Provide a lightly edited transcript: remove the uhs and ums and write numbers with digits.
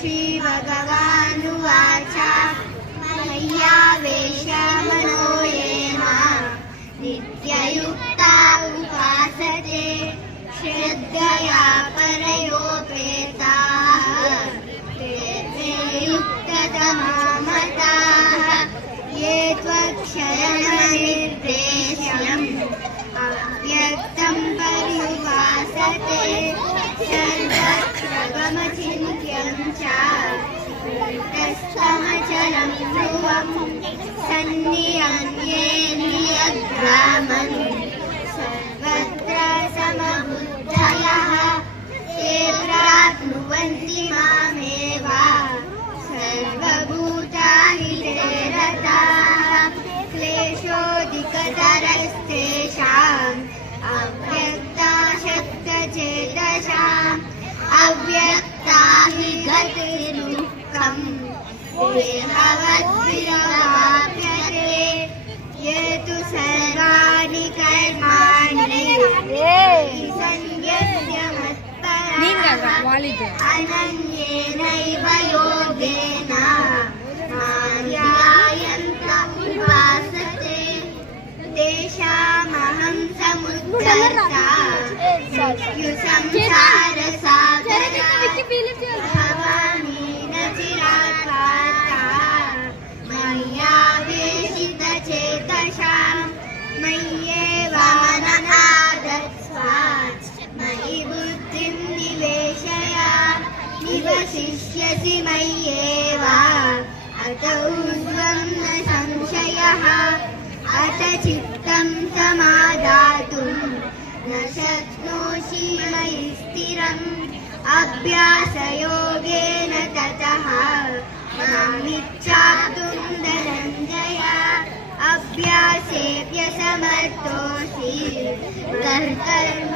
श्रीभगवानुवाच मय्यावेशमनो ये मां नित्ययुक्ता उपासते श्रद्धया परयोपेताः ते युक्ततमा मताः ये त्वक्षरमनिर्देश्यम् अव्यक्तं पर्युपासते सर्वत्र गमचिन्त्यं च तस्थमचलं ध्रुवं सन्नियम्येन्द्रियग्रामं सर्वत्र समबुद्धयः ते प्राप्नुवन्ति मामेव सर्वभूतानि ते रताः क्लेशोऽधिकतरस्तेषाम् अव्यक्ताशक्तचेतसाम् अव्यक्ता हि गतिर्मुक्तम् देहवद्भिरवाप्यते ये तु सर्वाणि कर्माणि सन्न्यस्य मत्पराः अनन्येनैव योगेन मां ध्यायन्त उपासते तेषामहं समुद्धर्ता मृत्युसंसारसागरः भवामि न चिरात् पार्थः मय्यावेशितचेतसां मय्येवाननादत्स्व मयि बुद्धिं निवेशय निवसिष्यसि मय्येव अत ऊर्ध्वं न संशयः अथ चित्तं समादातुं न शक्नोषि मयि स्थिरम् अभ्यासयोगेन ततः मामिच्छाप्तुं धनञ्जय अभ्यासेऽप्यसमर्थोऽसि कर्तव्यं